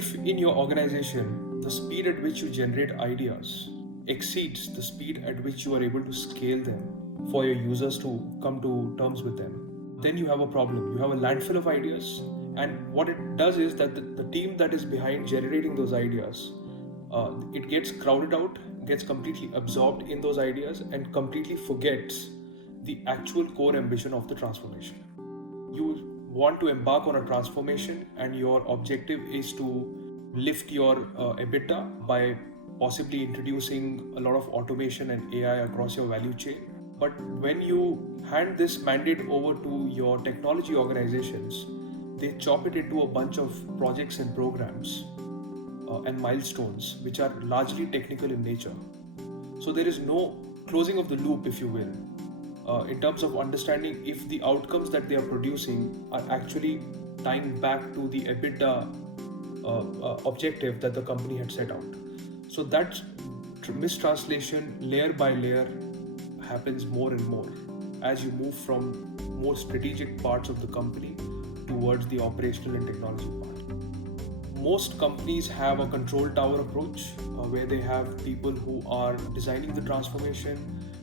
If in your organization the speed at which you generate ideas exceeds the speed at which you are able to scale them for your users to come to terms with them, then you have a problem. You have a landfill of ideas, and what it does is that the team that is behind generating those ideas, it gets crowded out, gets completely absorbed in those ideas, and completely forgets the actual core ambition of the transformation. You want to embark on a transformation, and your objective is to lift your EBITDA by possibly introducing a lot of automation and AI across your value chain. But when you hand this mandate over to your technology organizations, they chop it into a bunch of projects and programs and milestones which are largely technical in nature. So there is no closing of the loop, if you will, in terms of understanding if the outcomes that they are producing are actually tying back to the EBITDA objective that the company had set out. So that mistranslation layer by layer happens more and more as you move from more strategic parts of the company towards the operational and technology part. Most companies have a control tower approach where they have people who are designing the transformation,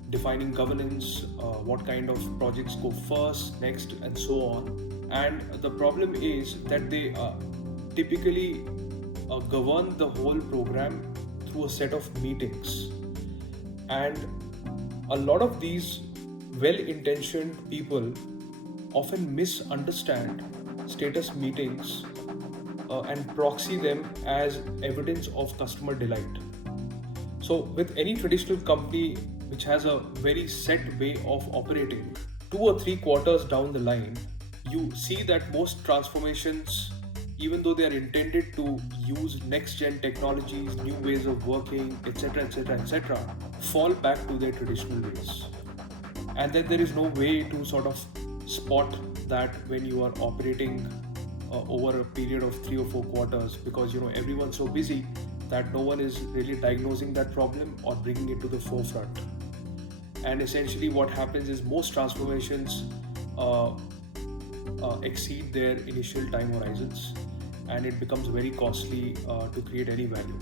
defining governance, what kind of projects go first, next, and so on. And the problem is that they typically govern the whole program through a set of meetings. And a lot of these well-intentioned people often misunderstand status meetings and proxy them as evidence of customer delight. So with any traditional company which has a very set way of operating, 2 or 3 quarters down the line, you see that most transformations, even though they are intended to use next-gen technologies, new ways of working, etc., etc., etc., fall back to their traditional ways. And then there is no way to sort of spot that when you are operating over a period of 3 or 4 quarters, because everyone's so busy that no one is really diagnosing that problem or bringing it to the forefront. And essentially what happens is most transformations exceed their initial time horizons, and it becomes very costly to create any value.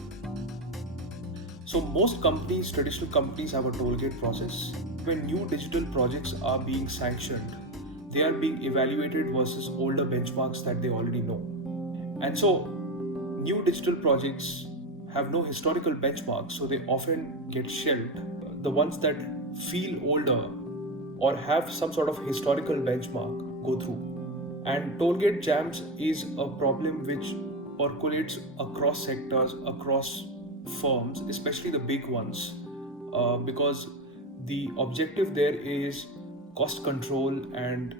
So most companies, traditional companies, have a toll gate process. When new digital projects are being sanctioned, they are being evaluated versus older benchmarks that they already know. And so new digital projects have no historical benchmarks, so they often get shelved. The ones that feel older or have some sort of historical benchmark go through. And tollgate jams is a problem which percolates across sectors, across firms, especially the big ones, because the objective there is cost control and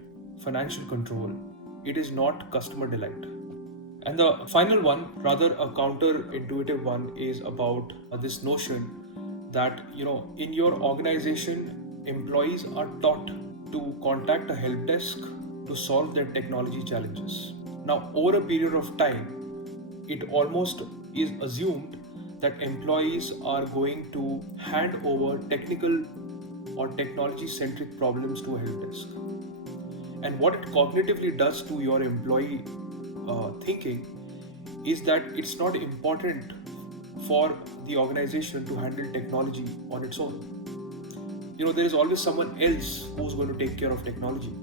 financial control. It is not customer delight. And the final one, rather a counterintuitive one, is about this notion that in your organization, employees are taught to contact a help desk to solve their technology challenges. Now, over a period of time, it almost is assumed that employees are going to hand over technical or technology-centric problems to a help desk. And what it cognitively does to your employee thinking is that it's not important for the organization to handle technology on its own. There is always someone else who's going to take care of technology.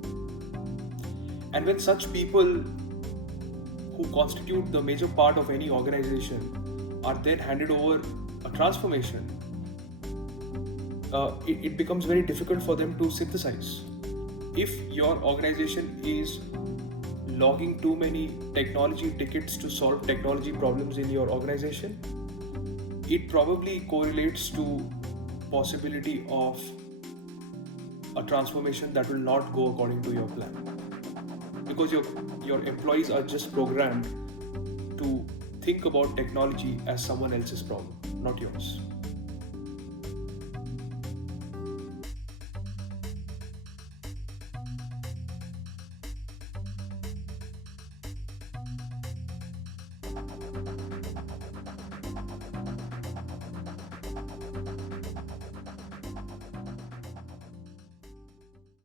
And when such people who constitute the major part of any organization are then handed over a transformation, it becomes very difficult for them to synthesize. If your organization is logging too many technology tickets to solve technology problems in your organization, it probably correlates to possibility of a transformation that will not go according to your plan, because your employees are just programmed to think about technology as someone else's problem, not yours.